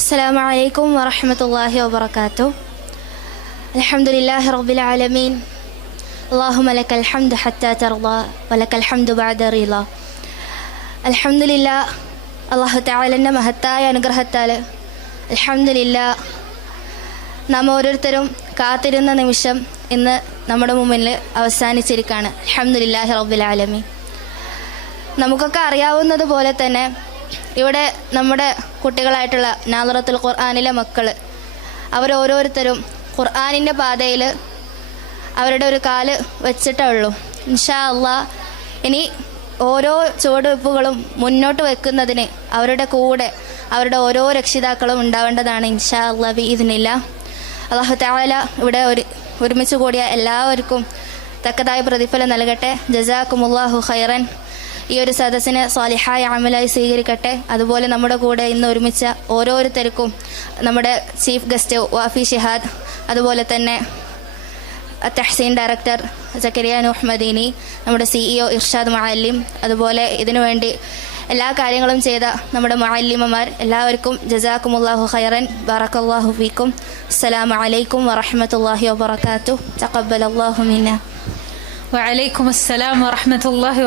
السلام عليكم ورحمة الله وبركاته. الحمد لله رب العالمين. اللهم لك الحمد حتى ترضى ولك الحمد بعد رضا. الحمد لله. അള്ളാഹു തആലയുടെ മഹത്തായ അനുഗ്രഹത്താൽ അൽഹംദുലില്ലാ നാം ഓരോരുത്തരും കാത്തിരുന്ന നിമിഷം ഇന്ന് നമ്മുടെ മുമ്പിൽ അവസാനിച്ചിരിക്കുകയാണ്. അൽഹംദുലില്ലാഹി റബ്ബിൽ ആലമീൻ. നമുക്കൊക്കെ അറിയാവുന്നത് പോലെ തന്നെ ഇവിടെ നമ്മുടെ കുട്ടികളായിട്ടുള്ള നാദറത്തുൽ ഖുർആനിലെ മക്കൾ അവരോരോരുത്തരും ഖുർആനിൻ്റെ പാതയിൽ അവരുടെ ഒരു കാല് വെച്ചിട്ടേ ഉള്ളൂ. ഇൻഷാ അള്ളാഹ് ഇനി ഓരോ ചുവടുവെപ്പുകളും മുന്നോട്ട് വെക്കുന്നതിന് അവരുടെ കൂടെ അവരുടെ ഓരോ രക്ഷിതാക്കളും ഉണ്ടാവേണ്ടതാണ്. ഇൻഷാ അള്ളാഹ് ബിഇദ്നില്ലാഹ്. അല്ലാഹു തആല ഇവിടെ ഒരുമിച്ച് കൂടിയ എല്ലാവർക്കും തക്കതായ പ്രതിഫലം നൽകട്ടെ. ജസാക്കുമുല്ലാഹു ഖൈറൻ. ഈ ഒരു സദസ്സിനെ സ്വാലിഹായ അമലായി സ്വീകരിക്കട്ടെ. അതുപോലെ നമ്മുടെ കൂടെ ഇന്ന് ഒരുമിച്ച ഓരോരുത്തർക്കും നമ്മുടെ ചീഫ് ഗസ്റ്റ് വാഫി ഷിഹാദ്, അതുപോലെ തന്നെ തഹ്സീൻ ഡയറക്ടർ സക്കരിയ നൂഹ് മദീനി, നമ്മുടെ CEO ഇർഷാദ് മുഅല്ലിം, അതുപോലെ ഇതിനുവേണ്ടി എല്ലാ കാര്യങ്ങളും ചെയ്ത നമ്മുടെ മുഅല്ലിമമാർ എല്ലാവർക്കും ജസാക്കുമുല്ലാഹു ഖൈറൻ. ബറക്കല്ലാഹു ഫീക്കും. അസ്സലാമു അലൈക്കും വറഹ്മത്തുള്ളാഹി വബറകാതുഹു. തഖബ്ബലല്ലാഹു മിന്നാ. വഅലൈക്കും അസ്സലാം വറഹ്മത്തുള്ളാഹി